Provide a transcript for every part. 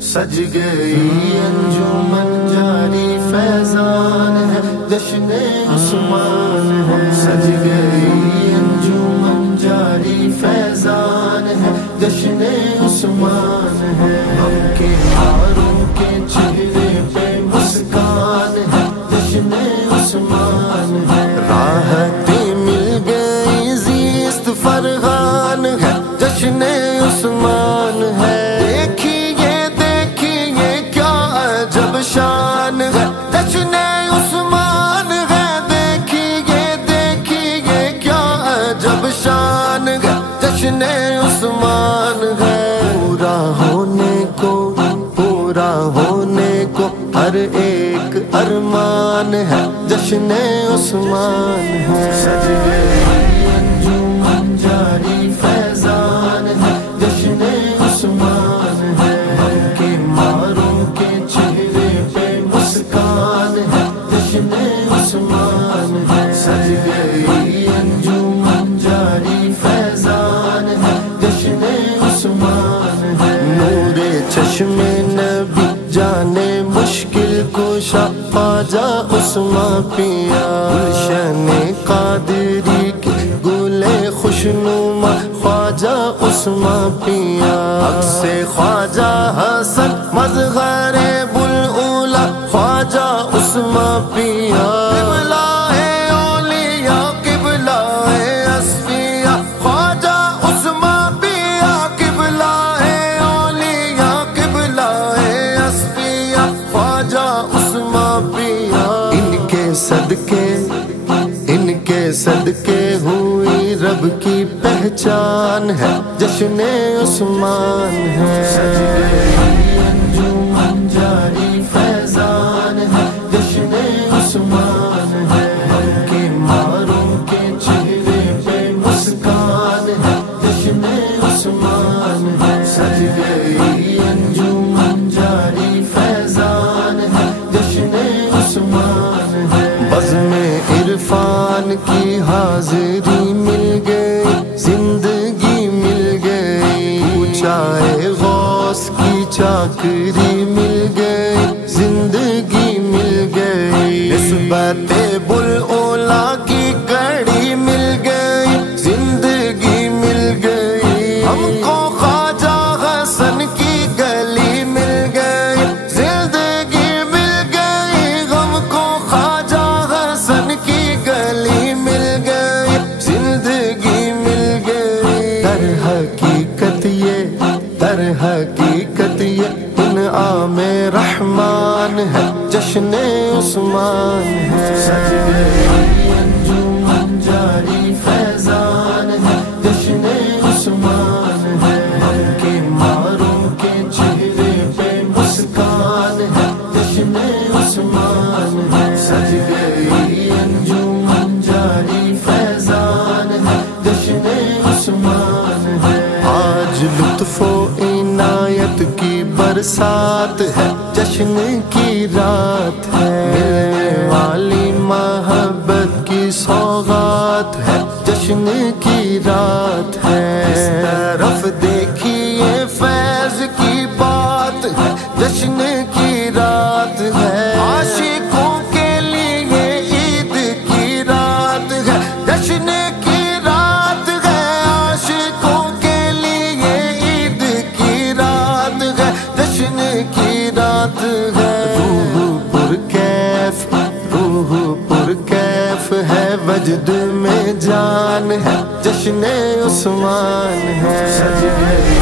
سج گئی انجمن جاری فیضان ہے، جشن عثمان ہے، سج گئی انجمن جاری فیضان ہے، جشن عثمان ہے، ہم کے یاروں کے چہرے پہ مسکان ہے، جشن عثمان ہے، راحتیں مل گئی زیست فرحان ہے، جشن عثمان ہے، شان ہے جشن عثمان ہے، دیکھیے کیا عجب شان ہے، جشن عثمان ہے، پورا ہونے کو ہر ایک ارمان ہے، جشن عثمان ہے، سج گئی انجمن جاری فیضان ہے، جشن عثمان ہے، ہم کے ماروں کے چہرے پہ مسکان ہے، جشن عثمان ہے، سج گئی انجمن جاری فیضان ہے، جشن عثمان ہے، نور چشم نبی جانے مشکل کشا خواجہ عثمان پیا، گلشن قادری کے گل خوشنما خواجہ عثمان پیا، عکس خواجہ حسن مظہر بلعلا خواجہ عثمان پیا، قبلہ اولیاء قبلہ اصفیاء خواجہ عثمان پیا، قبلہ اولیاء قبلہ اصفیاء خواجہ عثمان پیا، ان کے صدقے ہوئی رب کی پہچان ہے، جشن عثمان ہے، سج گئی انجمن جاری فیضان ہے، جشن عثمان ہے، ہم کے ماروں کے چہرے پہ مسکان ہے، جشن عثمان ہے، سج گئی انجمن جاری فیضان ہے، جشن عثمان ہے، بزم عرفان کی حاضری مل گئی، زندگی مل گئی، اونچائے غوث کی چاکری مل گئی، زندگی مل گئی، نسبت بلعلا کی کڑی مل گئی، زندگی مل گئی، ہم کو خواجہ حسن کی گلی مل گئی، زندگی مل گئی، ہم کو خواجہ حسن کی گلی مل گئی، زندگی مل گئی، در حقیقت یہ انعام رحمان ہے، جشن عثمان ہے، سج گئی انجمن جاری فیضان ہے، جشن عثمان ہے، ہم کے ماروں کے چہرے پہ مسکان ہے، جشن عثمان ہے، سج گئی انجمن جاری فیضان ہے، جشن عثمان ہے، آج لطف و عنایت کی برسات ہے، جشن کی رات ہے، ملنے والی محبت کی سوغات ہے، جشن کی رات ہے، اس طرف دیکھیے فیض کی بات ہے، جشن کی رات ہے، عاشقوں کے لیے عید کی رات ہے، جشن کی رات ہے، عاشقوں کے لیے عید کی رات ہے، جشن کی رات ہے، روح پر کیف ہے، وجد میں جان ہے، جشن عثمان ہے، سج گئی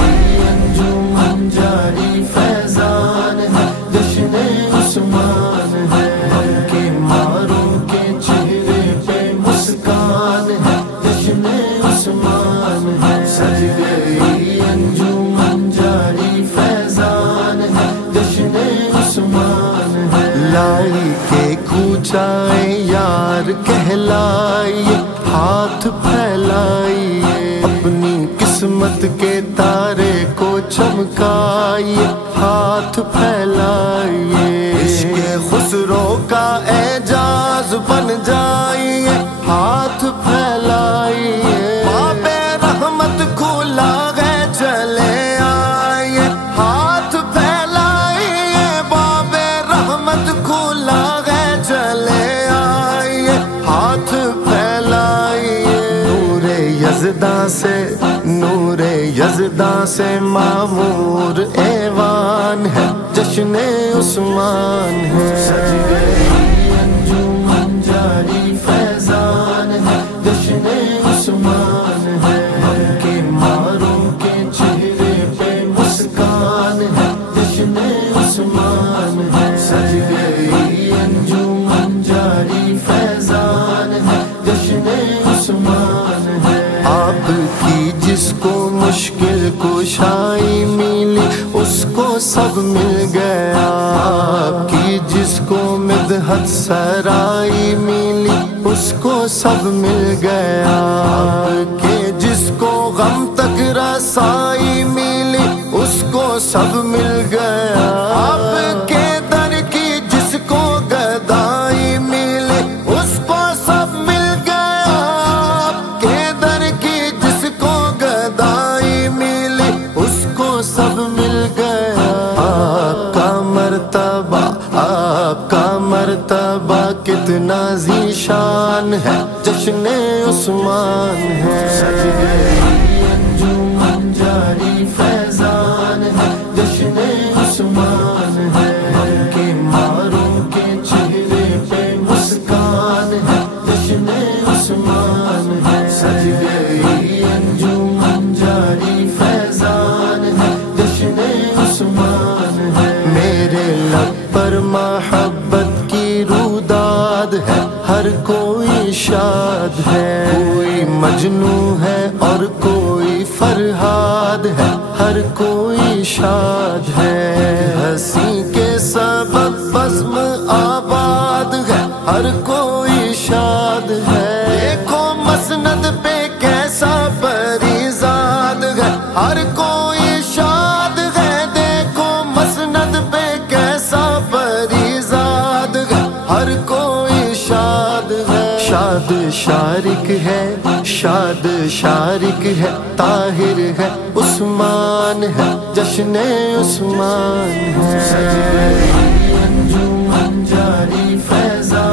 انجمن جاری فیضان ہے، جشن عثمان ہے، ہم کے ماروں کے چہرے پہ مسکان ہے، جشن عثمان ہے، سج گئی انجمن جاری فیضان ہے، جشن عثمان ہے، لائی کے کوچائے یار کہلائیے، ہاتھ پھیلائیے، اپنی قسمت کے تارے کو چمکائیے، ہاتھ پھیلائیے، عشق خسرو کا اعجاز بن جائیے، ہاتھ پھیلائیے، باب رحمت کھلا ہے چلے آئیے، ہاتھ پھیلائیے، سے معمور ایوان ہے، جشن عثمان ہے۔ سج گئی انجمن جاری فیضان ہے، جشن عثمان ہے۔ کے ماروں کے چہرے پہ مسکان ہے، جشن عثمان ہے۔ سج گئی انجمن جاری فیضان ہے، جشن عثمان ہے۔ آپ کی جس کو مشکل کشائی ملی اس کو سب مل گیا، آپ کی جس کو مدحت سرائی ملی اس کو سب مل گیا، آپ کے جس کو غم تک رسائی ملی اس کو سب مل گیا، آپ کے در کی جس کو گدائی ملی اس کو سب مل گیا، آپ کے در کی جس کو گدائی ملی اس کو سب مل گیا۔ آپ کا مرتبہ کتنا ذیشان ہے، جشن عثمان ہے۔ سج گئی انجمن جاری فیضان ہے، جشن عثمان ہے۔ کے ماروں کے چہرے پہ مسکان ہے، جشن عثمان ہے۔ سج گئی انجمن جاری فیضان ہے، جشن عثمان ہے۔ میرے لب پر محبت کی روداد ہے، ہر کوئی شاد ہے، کوئی مجنوں ہے اور کوئی فرہاد ہے، ہر کوئی شاد ہے۔ ہنسی کے سبب بزم آباد ہے، ہر کوئی شاد ہے۔ دیکھو مسند پہ کیسا پریزاد ہے، ہر کوئی شاد ہے۔ دیکھو مسند پہ کیسا پریزاد ہے، ہر کوئی شاد ہے۔ شاد شارک ہے، شاد شارک ہے، طاہر ہے، عثمان ہے، جشن عثمان ہے۔ سج گئی انجمن جاری فیضان